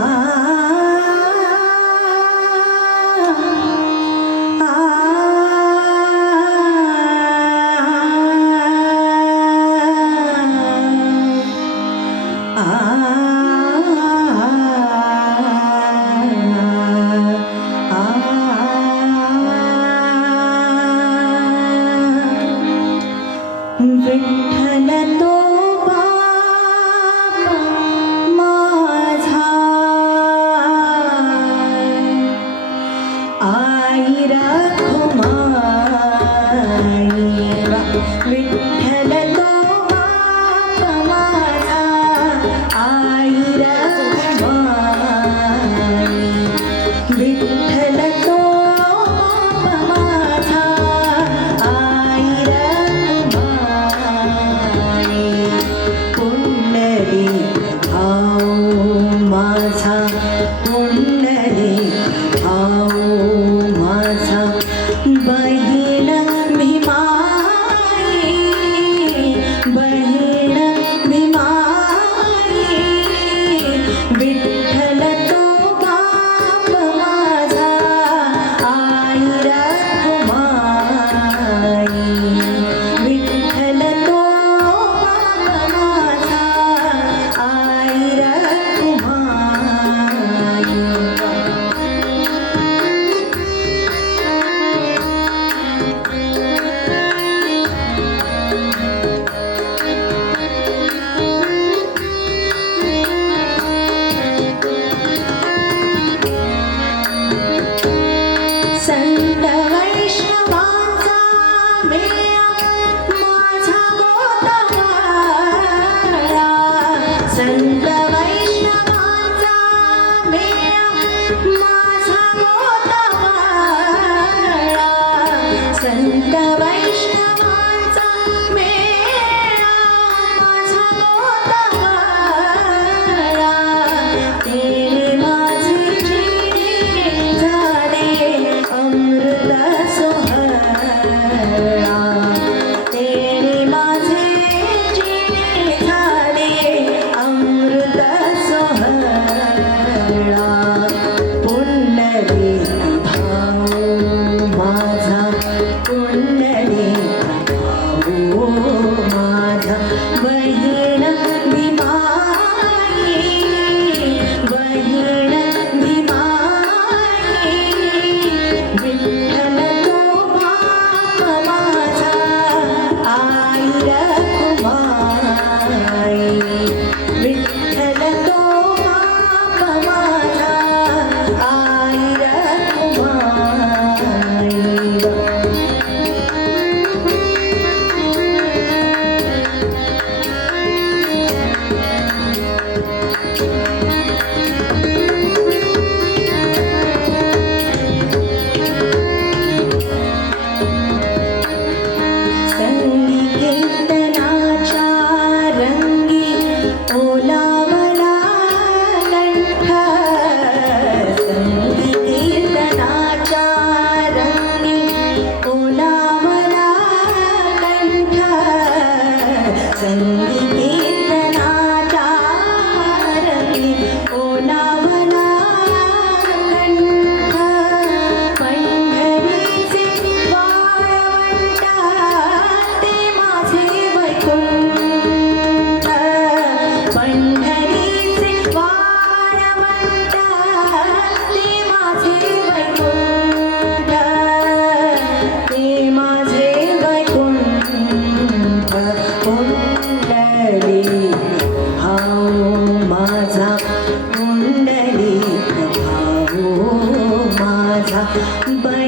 मा கொண்ட माझा